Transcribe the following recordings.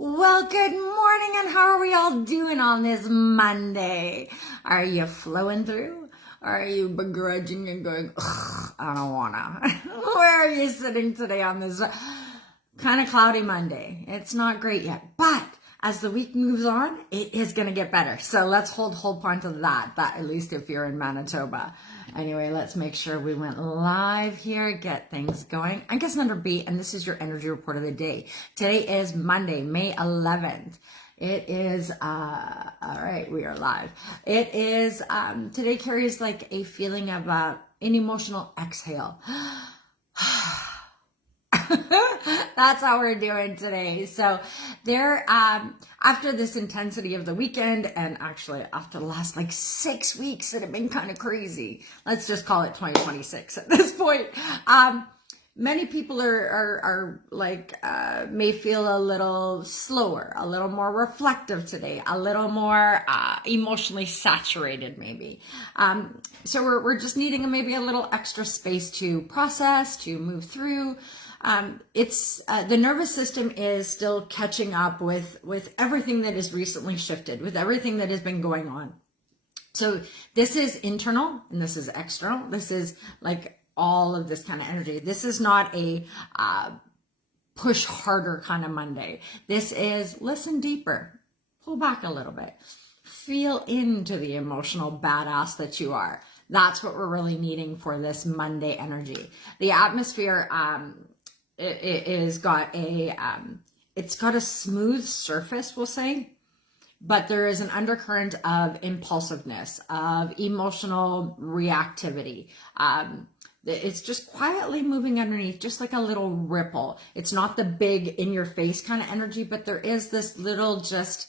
Well, good morning, and how are we all doing on this Monday? Are you flowing through? Are you begrudging and going, ugh, I don't wanna? Where are you sitting today on this kind of cloudy Monday? It's not great yet, but as the week moves on, it is going to get better. So let's hold on to that, at least if you're in Manitoba. Anyway, let's make sure we went live here, get things going. I'm Cassandra B, and this is your energy report of the day. Today is Monday, May 11th. It is, all right, we are live. It is, today carries like a feeling of an emotional exhale. That's how we're doing today. So there, after this intensity of the weekend, and actually after the last like 6 weeks that have been kind of crazy, let's just call it 2026 at this point. Many people are like, may feel a little slower, a little more reflective today, a little more emotionally saturated maybe. So we're just needing maybe a little extra space to process, to move through. It's the nervous system is still catching up with everything that has recently shifted, with everything that has been going on. So this is internal and this is external. This is like all of this kind of energy. This is not a push harder kind of Monday. This is listen deeper, pull back a little bit, feel into the emotional badass that you are. That's what we're really needing for this Monday energy. The atmosphere, it's got a smooth surface, we'll say, but there is an undercurrent of impulsiveness, of emotional reactivity. It's just quietly moving underneath, just like a little ripple. It's not the big in your face kind of energy, but there is this little just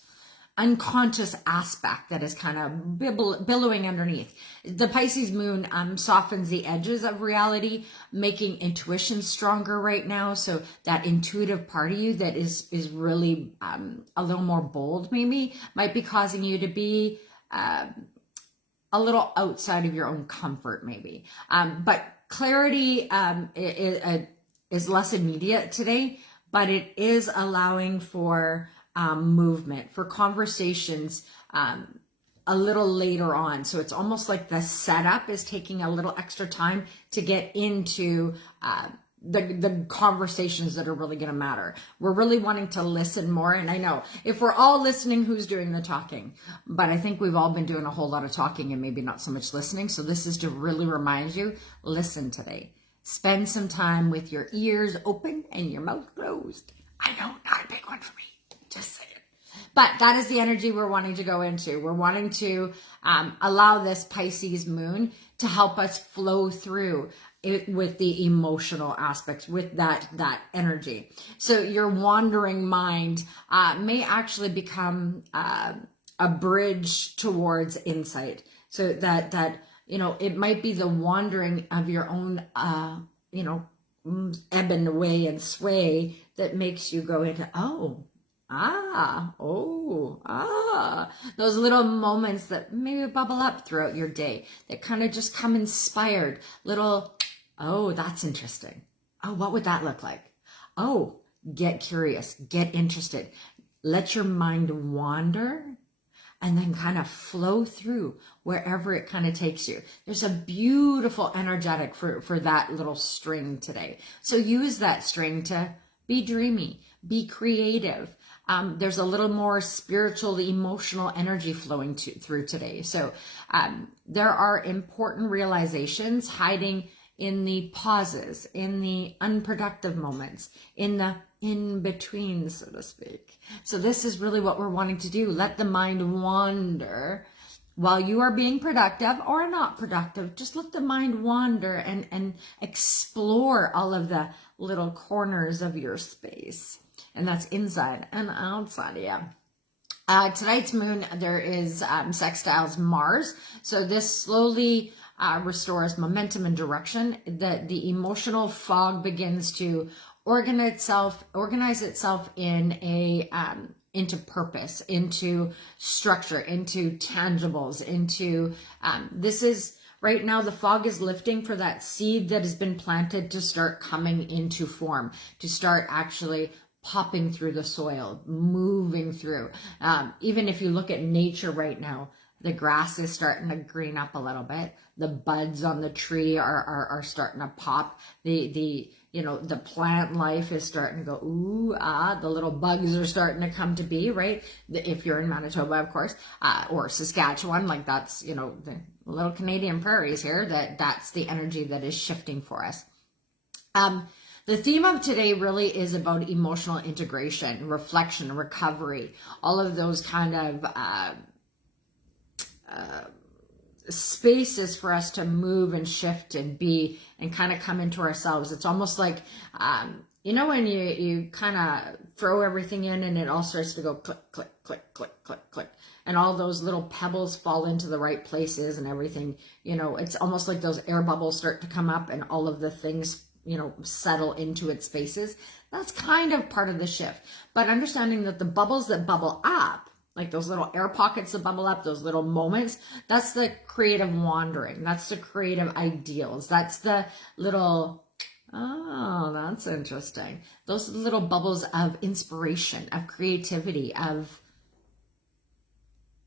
unconscious aspect that is kind of billowing underneath. The Pisces moon softens the edges of reality, making intuition stronger right now. So that intuitive part of you that is really a little more bold maybe might be causing you to be a little outside of your own comfort maybe. But clarity is less immediate today, but it is allowing for movement, for conversations a little later on. So it's almost like the setup is taking a little extra time to get into the conversations that are really going to matter. We're really wanting to listen more. And I know if we're all listening, who's doing the talking? But I think we've all been doing a whole lot of talking and maybe not so much listening. So this is to really remind you, listen today. Spend some time with your ears open and your mouth closed. I know, not a big one for me. Just saying. But that is the energy we're wanting to go into. We're wanting to allow this Pisces moon to help us flow through it with the emotional aspects, with that energy. So your wandering mind may actually become a bridge towards insight. So that it might be the wandering of your own ebb and away and sway that makes you go into those little moments that maybe bubble up throughout your day that kind of just come inspired, little, oh, that's interesting. Oh, what would that look like? Oh, get curious, get interested. Let your mind wander and then kind of flow through wherever it kind of takes you. There's a beautiful energetic for that little string today. So use that string to be dreamy, be creative. There's a little more spiritual, emotional energy flowing through today. So there are important realizations hiding in the pauses, in the unproductive moments, in the in-between, so to speak. So this is really what we're wanting to do. Let the mind wander while you are being productive or not productive. Just let the mind wander and explore all of the little corners of your space. And that's inside and outside, yeah. Tonight's moon, there is sextiles Mars. So this slowly restores momentum and direction. The emotional fog begins to organize itself in into purpose, into structure, into tangibles, into this is right now the fog is lifting for that seed that has been planted to start coming into form, to start actually popping through the soil, moving through. Even if you look at nature right now, the grass is starting to green up a little bit. The buds on the tree are starting to pop. The plant life is starting to go, ooh, the little bugs are starting to come to be, right? If you're in Manitoba, of course, or Saskatchewan, like that's, the little Canadian prairies here, that's the energy that is shifting for us. The theme of today really is about emotional integration, reflection, recovery, all of those kind of spaces for us to move and shift and be and kind of come into ourselves. It's almost like, when you kind of throw everything in and it all starts to go click, click, click, click, click, click. And all those little pebbles fall into the right places and everything, it's almost like those air bubbles start to come up and all of the things settle into its spaces. That's kind of part of the shift. But understanding that the bubbles that bubble up, like those little air pockets that bubble up, those little moments, that's the creative wandering. That's the creative ideals. That's the little, oh, that's interesting. Those are the little bubbles of inspiration, of creativity, of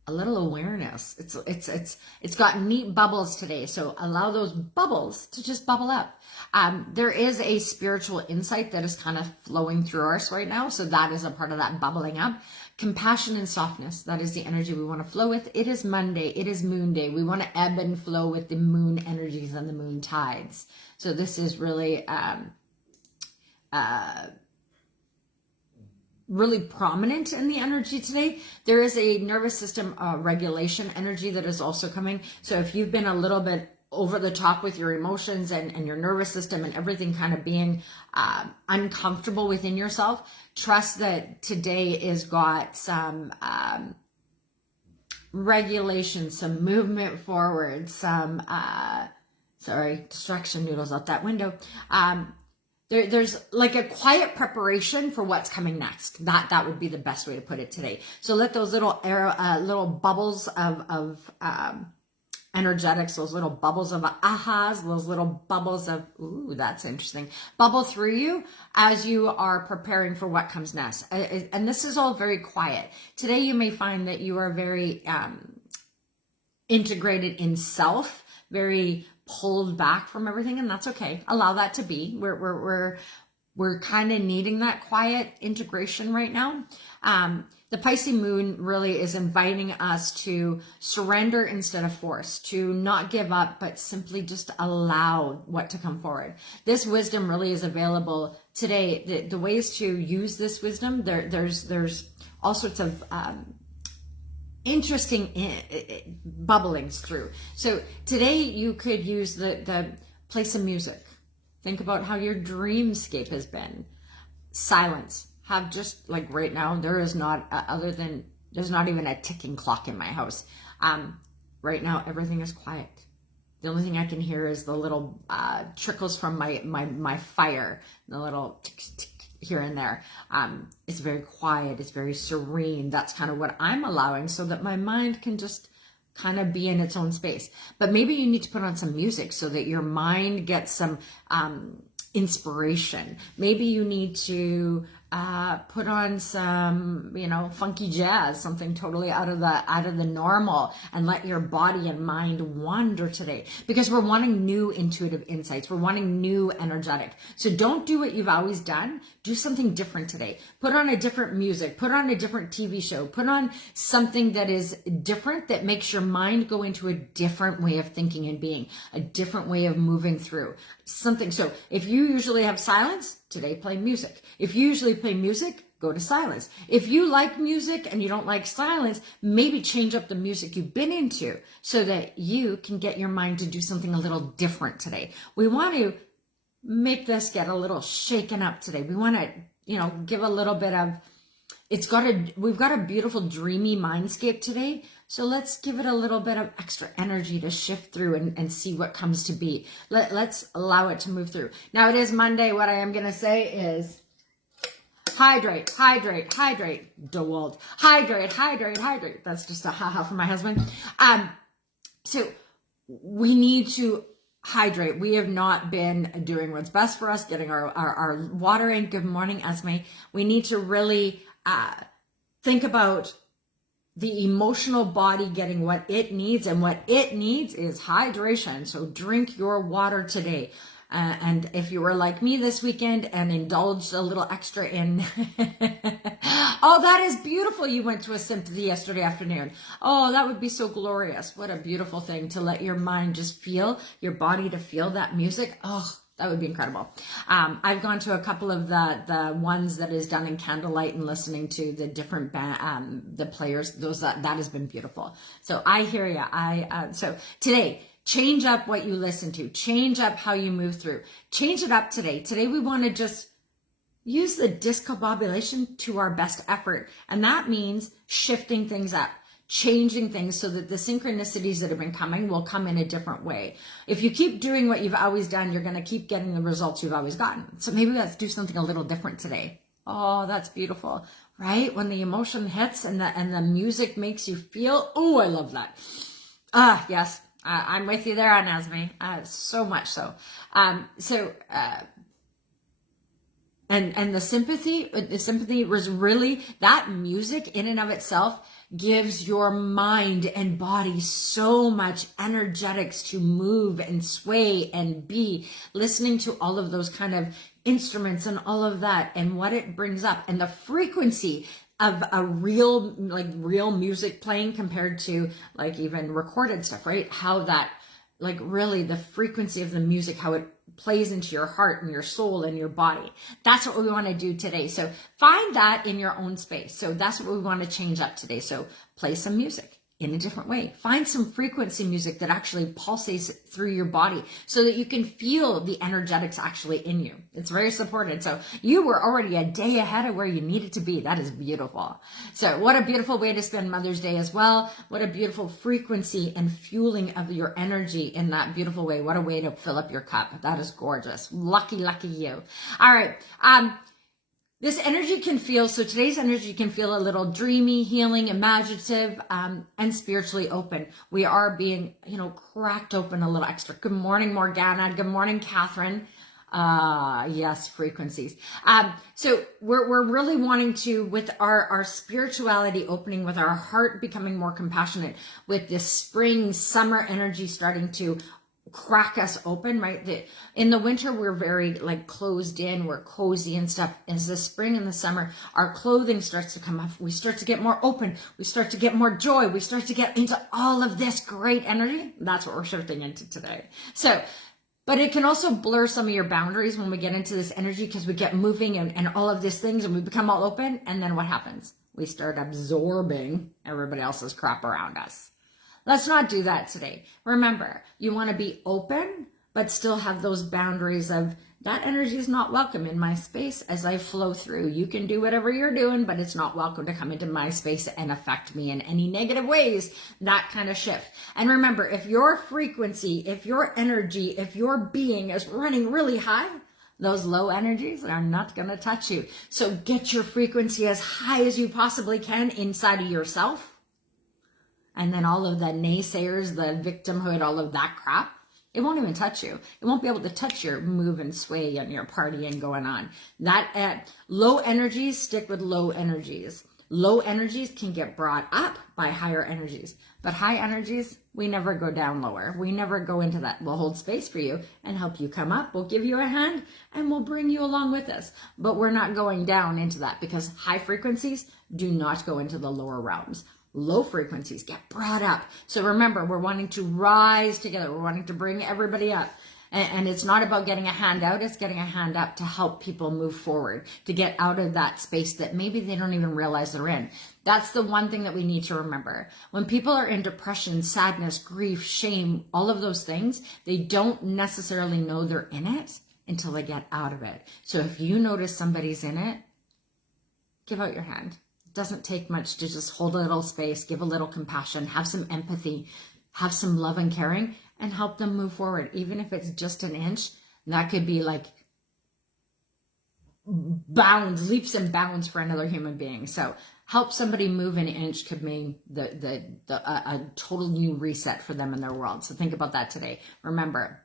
a little awareness. It's got neat bubbles today. So allow those bubbles to just bubble up. There is a spiritual insight that is kind of flowing through us right now. So that is a part of that bubbling up. Compassion and softness. That is the energy we want to flow with. It is Monday. It is moon day. We want to ebb and flow with the moon energies and the moon tides. So this is really, really prominent in the energy today. There is a nervous system regulation energy that is also coming. So if you've been a little bit over the top with your emotions and your nervous system and everything kind of being uncomfortable within yourself, trust that today is got some regulation, some movement forward, some, distraction noodles out that window. There's like a quiet preparation for what's coming next. That would be the best way to put it today. So let those little little bubbles of energetics, those little bubbles of ahas, those little bubbles of, ooh, that's interesting, bubble through you as you are preparing for what comes next. And this is all very quiet. Today you may find that you are very integrated in self, very pulled back from everything, and that's okay. Allow that to be. We're kind of needing that quiet integration right now. The Pisces moon really is inviting us to surrender instead of force, to not give up, but simply just allow what to come forward. This wisdom really is available today. The ways to use this wisdom, there's all sorts of interesting bubblings through. So today you could use play some music. Think about how your dreamscape has been. Silence. Have just like right now, there is not there's not even a ticking clock in my house. Right now, everything is quiet. The only thing I can hear is the little trickles from my fire, the little tick, tick, here and there. It's very quiet. It's very serene. That's kind of what I'm allowing so that my mind can just kind of be in its own space. But maybe you need to put on some music so that your mind gets some inspiration. Maybe you need to put on some, funky jazz, something totally out of the normal, and let your body and mind wander today, because we're wanting new intuitive insights. We're wanting new energetic. So don't do what you've always done. Do something different today. Put on a different music, put on a different TV show, put on something that is different, that makes your mind go into a different way of thinking and being, a different way of moving through something. So if you usually have silence, today play music. If you usually play music, go to silence. If you like music and you don't like silence, maybe change up the music you've been into so that you can get your mind to do something a little different today. We want to make this get a little shaken up today. We want to, give a little bit of, we've got a beautiful dreamy mindscape today. So let's give it a little bit of extra energy to shift through and see what comes to be. Let's allow it to move through. Now it is Monday. What I am going to say is hydrate, hydrate, hydrate. DeWalt. Hydrate, hydrate, hydrate. That's just a ha-ha from my husband. So we need to hydrate. We have not been doing what's best for us, getting our water in. Good morning, Esme. We need to really think about the emotional body getting what it needs, and what it needs is hydration. So drink your water today. And if you were like me this weekend and indulged a little extra in, oh, that is beautiful. You went to a symphony yesterday afternoon. Oh, that would be so glorious. What a beautiful thing to let your mind just feel, your body to feel that music. Oh, that would be incredible. I've gone to a couple of the ones that is done in candlelight and listening to the different the players. That has been beautiful. So I hear you. So today, change up what you listen to. Change up how you move through. Change it up today. Today we want to just use the discombobulation to our best effort. And that means shifting things up, changing things so that the synchronicities that have been coming will come in a different way. If you keep doing what you've always done, you're going to keep getting the results you've always gotten. So maybe let's do something a little different today. Oh, that's beautiful, right? When the emotion hits and the music makes you feel, oh, I love that. Yes. I'm with you there, Anasmi. So much so. And the sympathy was really, that music in and of itself gives your mind and body so much energetics to move and sway and be. Listening to all of those kind of instruments and all of that and what it brings up, and the frequency of a real music playing compared to like even recorded stuff, right? How that, like, really the frequency of the music, how it plays into your heart and your soul and your body. That's what we want to do today. So find that in your own space. So that's what we want to change up today. So play some music in a different way. Find some frequency music that actually pulsates through your body so that you can feel the energetics actually in you. It's very supported. So you were already a day ahead of where you needed to be. That is beautiful. So what a beautiful way to spend Mother's Day as well. What a beautiful frequency and fueling of your energy in that beautiful way. What a way to fill up your cup. That is gorgeous. Lucky, lucky you. All right. This energy can feel, so today's energy can feel a little dreamy, healing, imaginative, and spiritually open. We are being, cracked open a little extra. Good morning, Morgana. Good morning, Catherine. Yes, frequencies. So we're really wanting to, with our spirituality opening, with our heart becoming more compassionate, with this spring, summer energy starting to crack us open, right? In the winter, we're very closed in, we're cozy and stuff. As the spring and the summer, our clothing starts to come up. We start to get more open. We start to get more joy. We start to get into all of this great energy. That's what we're shifting into today. So, but it can also blur some of your boundaries when we get into this energy, because we get moving and all of these things, and we become all open. And then what happens? We start absorbing everybody else's crap around us. Let's not do that today. Remember, you want to be open, but still have those boundaries of that energy is not welcome in my space as I flow through. You can do whatever you're doing, but it's not welcome to come into my space and affect me in any negative ways. That kind of shift. And remember, if your frequency, if your energy, if your being is running really high, those low energies are not going to touch you. So get your frequency as high as you possibly can inside of yourself. And then all of the naysayers, the victimhood, all of that crap, it won't even touch you. It won't be able to touch your move and sway and your partying going on. That low energies stick with low energies. Low energies can get brought up by higher energies. But high energies, we never go down lower. We never go into that. We'll hold space for you and help you come up. We'll give you a hand and we'll bring you along with us. But we're not going down into that, because high frequencies do not go into the lower realms. Low frequencies get brought up. So remember, we're wanting to rise together. We're wanting to bring everybody up. And it's not about getting a hand out. It's getting a hand up to help people move forward, to get out of that space that maybe they don't even realize they're in. That's the one thing that we need to remember. When people are in depression, sadness, grief, shame, all of those things, they don't necessarily know they're in it until they get out of it. So if you notice somebody's in it, give out your hand. Doesn't take much to just hold a little space, give a little compassion, have some empathy, have some love and caring, and help them move forward. Even if it's just an inch, that could be like bounds, leaps and bounds for another human being. So help somebody move an inch could mean a total new reset for them in their world. So think about that today. Remember,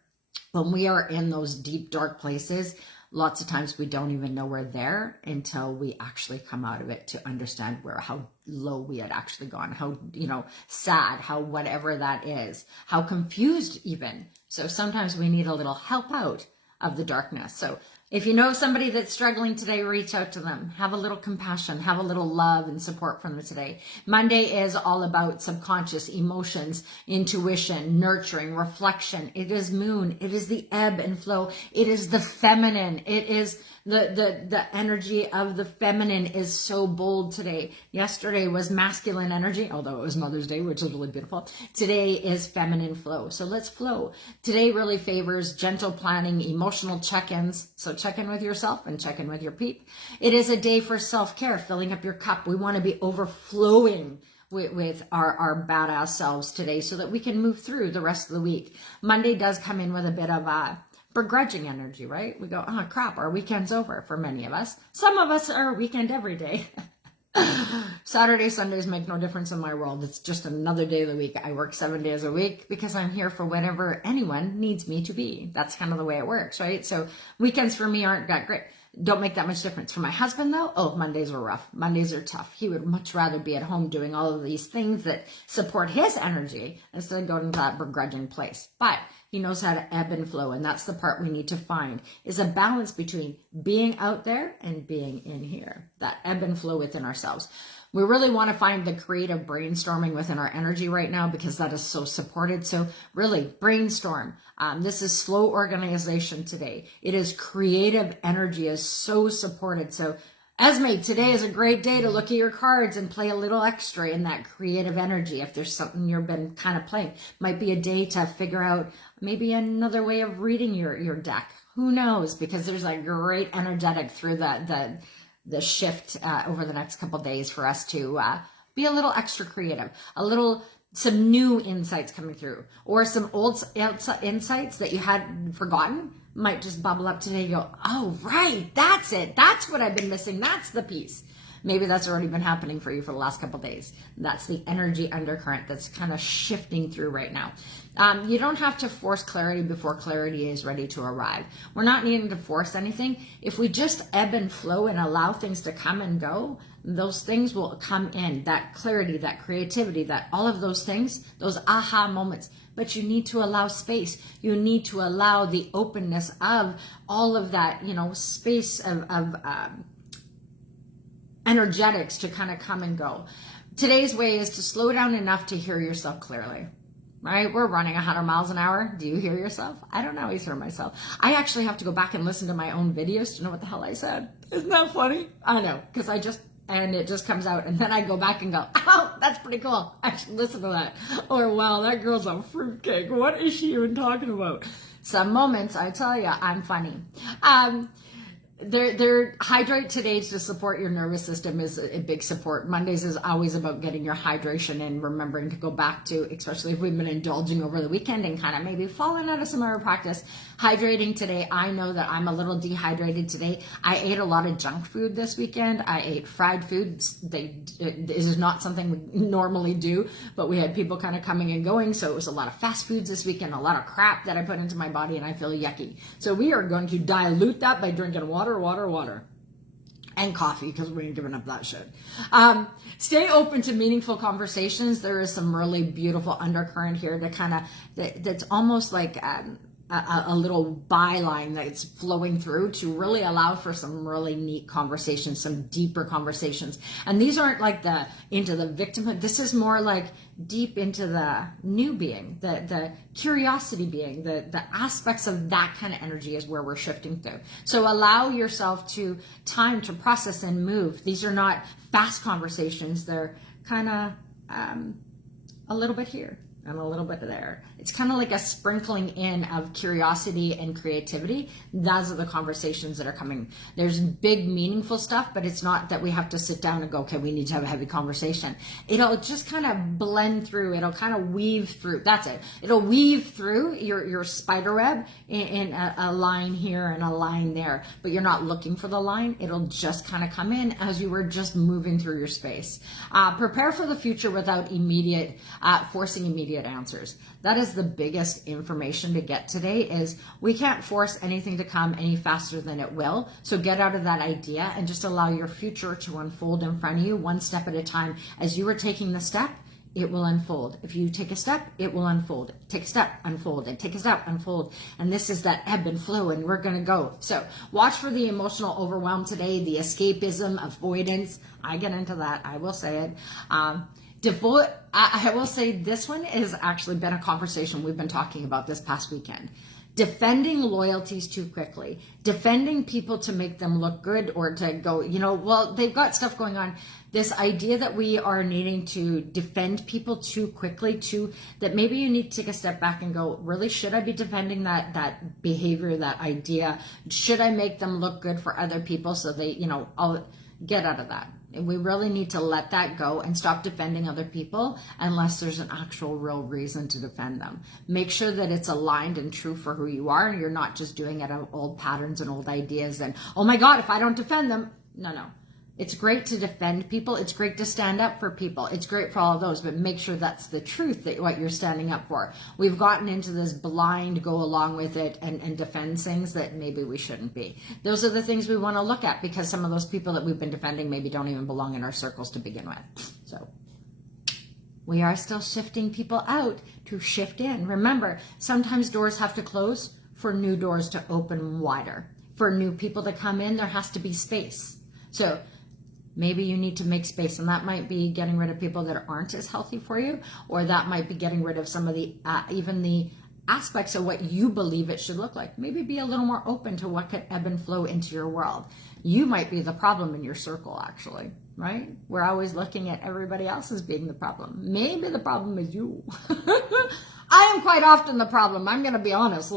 when we are in those deep, dark places, lots of times we don't even know we're there until we actually come out of it to understand how low we had actually gone, how, sad, how whatever that is, how confused even. So sometimes we need a little help out of the darkness. So if you know somebody that's struggling today, reach out to them. Have a little compassion, have a little love and support from them today. Monday is all about subconscious emotions, intuition, nurturing, reflection. It is moon. It is the ebb and flow. It is the feminine. It is the energy of the feminine is so bold today. Yesterday was masculine energy, although it was Mother's Day, which is really beautiful. Today is feminine flow. So let's flow. Today really favors gentle planning, emotional check-ins. So check in with yourself and check in with your peep. It is a day for self-care, filling up your cup. We want to be overflowing with our badass selves today so that we can move through the rest of the week. Monday does come in with a bit of begrudging energy, right? We go, oh crap, our weekend's over for many of us. Some of us are weekend every day. Saturday, Sundays make no difference in my world. It's just another day of the week. I work 7 days a week because I'm here for whenever anyone needs me to be. That's kind of the way it works, right? So weekends for me aren't that great. Don't make that much difference. For my husband though, Mondays are rough. Mondays are tough. He would much rather be at home doing all of these things that support his energy instead of going to that begrudging place. But he knows how to ebb and flow. And that's the part we need to find, is a balance between being out there and being in here, that ebb and flow within ourselves. We really want to find the creative brainstorming within our energy right now because that is so supported. So really brainstorm. This is slow organization today. It is creative energy is so supported. So Esme, today is a great day to look at your cards and play a little extra in that creative energy. If there's something you've been kind of playing, might be a day to figure out maybe another way of reading your deck. Who knows? Because there's a great energetic through the shift over the next couple days for us to be a little extra creative, some new insights coming through, or some old insights that you had forgotten might just bubble up today. You go, oh, right, that's it. That's what I've been missing. That's the piece. Maybe that's already been happening for you for the last couple of days. That's the energy undercurrent that's kind of shifting through right now. You don't have to force clarity before clarity is ready to arrive. We're not needing to force anything. If we just ebb and flow and allow things to come and go, those things will come in. That clarity, that creativity, that all of those things, those aha moments. But you need to allow space. You need to allow the openness of all of that, space of energetics to kind of come and go. Today's way is to slow down enough to hear yourself clearly, right? We're running 100 miles an hour. Do you hear yourself? I don't always hear myself. I actually have to go back and listen to my own videos to know what the hell I said. Isn't that funny? I know, because and it just comes out, and then I go back and go, oh, that's pretty cool. I should listen to that. Or, wow, that girl's a fruitcake. What is she even talking about? Some moments, I tell you, I'm funny. They're hydrate today to support your nervous system is a big support. Mondays is always about getting your hydration and remembering to go back to, especially if we've been indulging over the weekend and kind of maybe falling out of some other practice. Hydrating today, I know that I'm a little dehydrated today. I ate a lot of junk food this weekend. I ate fried foods. This is not something we normally do, but we had people kind of coming and going. So it was a lot of fast foods this weekend, a lot of crap that I put into my body, and I feel yucky. So we are going to dilute that by drinking water. And coffee, because we ain't giving up that shit. Stay open to meaningful conversations. There is some really beautiful undercurrent here that's almost like a little byline that's flowing through to really allow for some really neat conversations, some deeper conversations. And these aren't like into the victimhood. This is more like deep into the new being, the curiosity being, the aspects of that kind of energy is where we're shifting through. So allow yourself time to process and move. These are not fast conversations. They're kind of a little bit here and a little bit there. It's kind of like a sprinkling in of curiosity and creativity. Those are the conversations that are coming. There's big, meaningful stuff, but it's not that we have to sit down and go, okay, we need to have a heavy conversation. It'll just kind of blend through. It'll kind of weave through. That's it. It'll weave through your spider web in a line here and a line there, but you're not looking for the line. It'll just kind of come in as you were just moving through your space. Prepare for the future without forcing immediate immediate answers. That is the biggest information to get today, is we can't force anything to come any faster than it will. So get out of that idea and just allow your future to unfold in front of you one step at a time. As you are taking the step, it will unfold. If you take a step, it will unfold. Take a step, unfold, and take a step, unfold. And this is that ebb and flow, and we're going to go. So watch for the emotional overwhelm today, the escapism, avoidance. I get into that. I will say it. I will say this one has actually been a conversation we've been talking about this past weekend. Defending loyalties too quickly, defending people to make them look good, or to go, well, they've got stuff going on. This idea that we are needing to defend people too quickly, that maybe you need to take a step back and go, really, should I be defending that behavior, that idea? Should I make them look good for other people so they, I'll get out of that. And we really need to let that go and stop defending other people unless there's an actual real reason to defend them. Make sure that it's aligned and true for who you are, and you're not just doing it out of old patterns and old ideas and, oh my God, if I don't defend them. No. It's great to defend people. It's great to stand up for people. It's great for all of those, but make sure that's the truth, that what you're standing up for. We've gotten into this blind go along with it and defend things that maybe we shouldn't be. Those are the things we want to look at, because some of those people that we've been defending maybe don't even belong in our circles to begin with. So we are still shifting people out to shift in. Remember, sometimes doors have to close for new doors to open wider. For new people to come in, there has to be space. So maybe you need to make space, and that might be getting rid of people that aren't as healthy for you, or that might be getting rid of some of the, even the aspects of what you believe it should look like. Maybe be a little more open to what could ebb and flow into your world. You might be the problem in your circle, actually, right? We're always looking at everybody else as being the problem. Maybe the problem is you. I am quite often the problem. I'm going to be honest.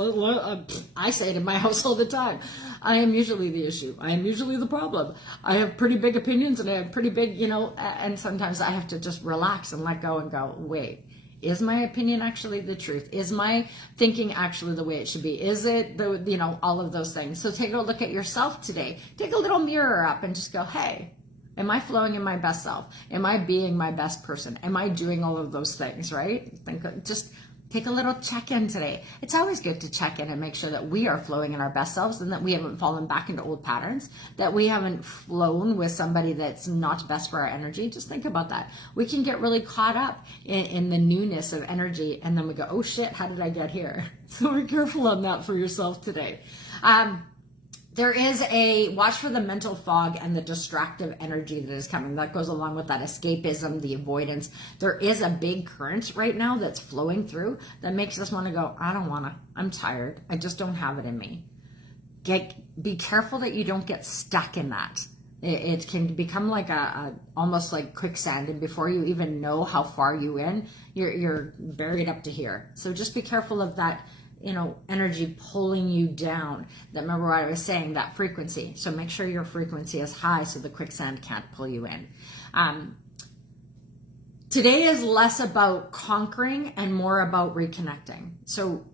I say it in my house all the time. I am usually the issue. I am usually the problem. I have pretty big opinions, and I have pretty big, and sometimes I have to just relax and let go and go, wait, is my opinion actually the truth? Is my thinking actually the way it should be? Is it all of those things? So take a look at yourself today. Take a little mirror up and just go, hey, am I flowing in my best self? Am I being my best person? Am I doing all of those things, right? Just take a little check-in today. It's always good to check in and make sure that we are flowing in our best selves, and that we haven't fallen back into old patterns, that we haven't flown with somebody that's not best for our energy. Just think about that. We can get really caught up in the newness of energy, and then we go, oh shit, how did I get here? So be careful on that for yourself today. There is watch for the mental fog and the distractive energy that is coming. That goes along with that escapism, the avoidance. There is a big current right now that's flowing through that makes us want to go, I don't want to, I'm tired. I just don't have it in me. Be careful that you don't get stuck in that. It can become like almost like quicksand, and before you even know how far you're buried up to here. So just be careful of that, energy pulling you down. Remember what I was saying, that frequency. So make sure your frequency is high so the quicksand can't pull you in. Today is less about conquering and more about reconnecting. So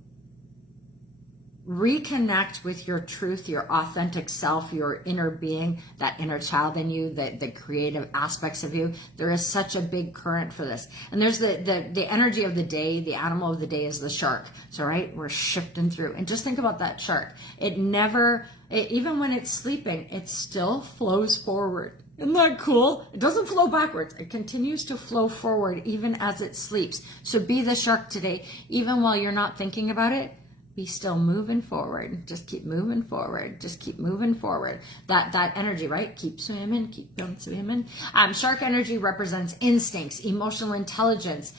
reconnect with your truth, your authentic self, your inner being, that inner child in you, the creative aspects of you. There is such a big current for this. And there's the energy of the day. The animal of the day is the shark. So, right, we're shifting through. And just think about that shark. Even when it's sleeping, it still flows forward. Isn't that cool? It doesn't flow backwards. It continues to flow forward even as it sleeps. So be the shark today. Even while you're not thinking about it, be still moving forward. Just keep moving forward. Just keep moving forward. That energy, right? Keep swimming, keep on swimming. Shark energy represents instincts, emotional intelligence.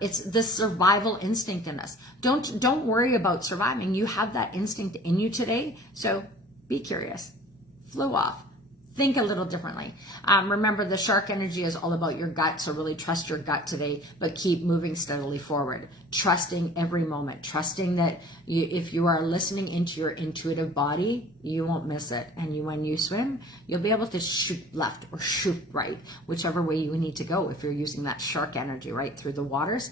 It's the survival instinct in us. Don't worry about surviving. You have that instinct in you today. So be curious. Flow off. Think a little differently. Remember, the shark energy is all about your gut, so really trust your gut today, but keep moving steadily forward. Trusting every moment, trusting that if you are listening into your intuitive body, you won't miss it. And when you swim, you'll be able to shoot left or shoot right, whichever way you need to go if you're using that shark energy right through the waters.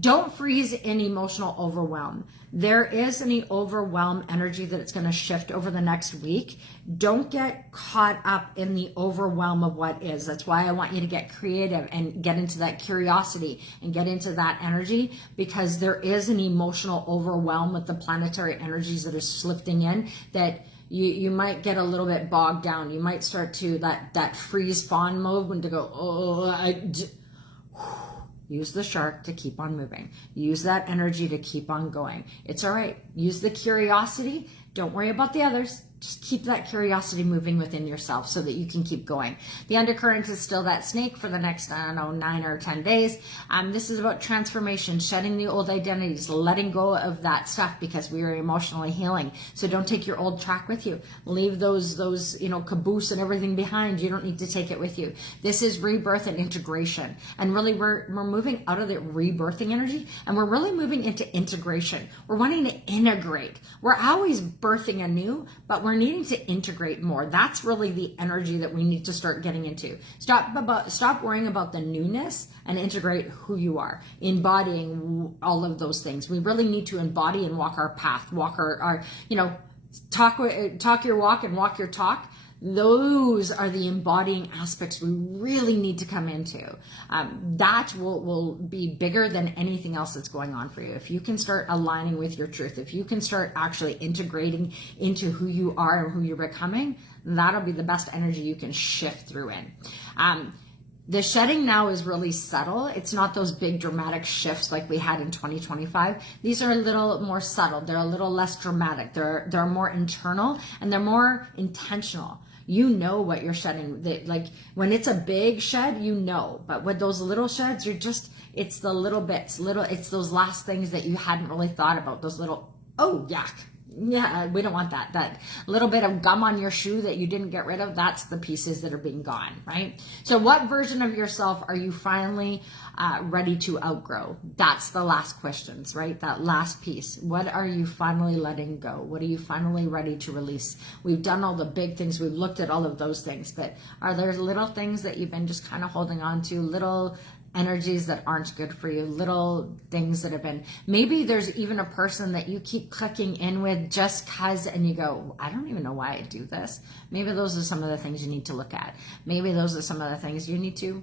Don't freeze in emotional overwhelm. There is any overwhelm energy that it's going to shift over the next week. Don't get caught up in the overwhelm of what is. That's why I want you to get creative and get into that curiosity and get into that energy, because there is an emotional overwhelm with the planetary energies that are shifting in, that you might get a little bit bogged down. You might start to that freeze fawn mode, when to go, use the shark to keep on moving. Use that energy to keep on going. It's all right. Use the curiosity. Don't worry about the others. Just keep that curiosity moving within yourself so that you can keep going. The undercurrent is still that snake for the next, 9 or 10 days. This is about transformation, shedding the old identities, letting go of that stuff, because we are emotionally healing. So don't take your old track with you. Leave those caboose and everything behind. You don't need to take it with you. This is rebirth and integration. And really, we're moving out of the rebirthing energy, and we're really moving into integration. We're wanting to integrate. We're always birthing anew, but we're needing to integrate more. That's really the energy that we need to start getting into. Stop worrying about the newness and integrate who you are, embodying all of those things. We really need to embody and walk our path, walk our talk your walk and walk your talk. Those are the embodying aspects we really need to come into. That will be bigger than anything else that's going on for you. If you can start aligning with your truth, if you can start actually integrating into who you are and who you're becoming, that'll be the best energy you can shift through in. The shedding now is really subtle. It's not those big dramatic shifts like we had in 2025. These are a little more subtle. They're a little less dramatic. They're more internal, and they're more intentional. You know what you're shedding. Like when it's a big shed, but with those little sheds, it's the little bits, it's those last things that you hadn't really thought about. Those little, oh, yuck. Yeah, we don't want that. That little bit of gum on your shoe that you didn't get rid of, that's the pieces that are being gone, right? So what version of yourself are you finally ready to outgrow? That's the last questions, right? That last piece. What are you finally letting go? What are you finally ready to release? We've done all the big things. We've looked at all of those things, but are there little things that you've been just kind of holding on to, little energies that aren't good for you, little things that have been, maybe there's even a person that you keep clicking in with just cause, and you go, I don't even know why I do this. Maybe those are some of the things you need to look at. Maybe those are some of the things you need to,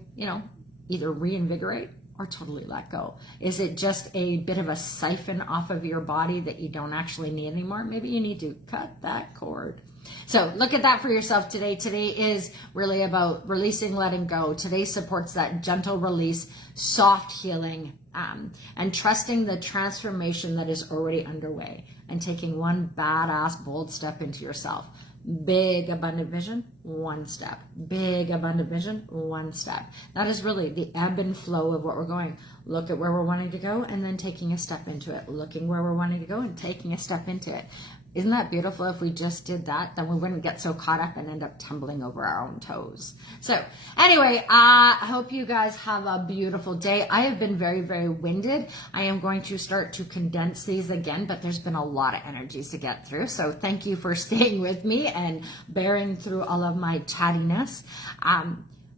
either reinvigorate or totally let go. Is it just a bit of a siphon off of your body that you don't actually need anymore? Maybe you need to cut that cord. So look at that for yourself today. Today is really about releasing, letting go. Today supports that gentle release, soft healing, and trusting the transformation that is already underway, and taking one badass, bold step into yourself. Big abundant vision, one step. Big abundant vision, one step. That is really the ebb and flow of what we're going. Look at where we're wanting to go, and then taking a step into it. Looking where we're wanting to go and taking a step into it. Isn't that beautiful? If we just did that, then we wouldn't get so caught up and end up tumbling over our own toes. So anyway, I hope you guys have a beautiful day. I have been very, very winded. I am going to start to condense these again, but there's been a lot of energies to get through. So thank you for staying with me and bearing through all of my chattiness.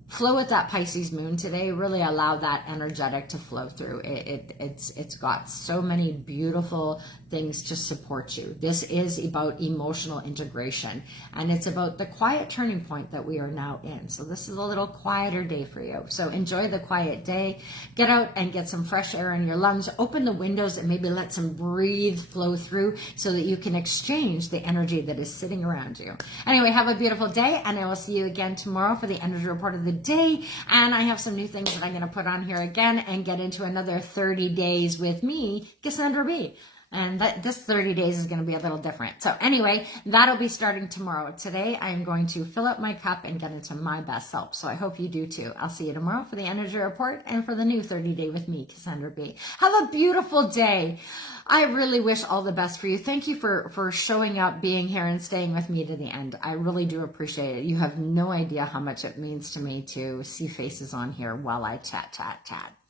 Flow with that Pisces moon today. Really allow that energetic to flow through. It's got so many beautiful things to support you. This is about emotional integration, and it's about the quiet turning point that we are now in. So this is a little quieter day for you. So enjoy the quiet day. Get out and get some fresh air in your lungs. Open the windows and maybe let some breathe flow through so that you can exchange the energy that is sitting around you. Anyway, have a beautiful day, and I will see you again tomorrow for the energy report of the day. And I have some new things that I'm going to put on here again and get into another 30 days with me, Cassandra B. And this 30 days is going to be a little different. So anyway, that'll be starting tomorrow. Today, I am going to fill up my cup and get into my best self. So I hope you do too. I'll see you tomorrow for the energy report and for the new 30 day with me, Cassandra B. Have a beautiful day. I really wish all the best for you. Thank you for showing up, being here, and staying with me to the end. I really do appreciate it. You have no idea how much it means to me to see faces on here while I chat.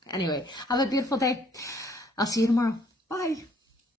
Anyway, have a beautiful day. I'll see you tomorrow. Bye.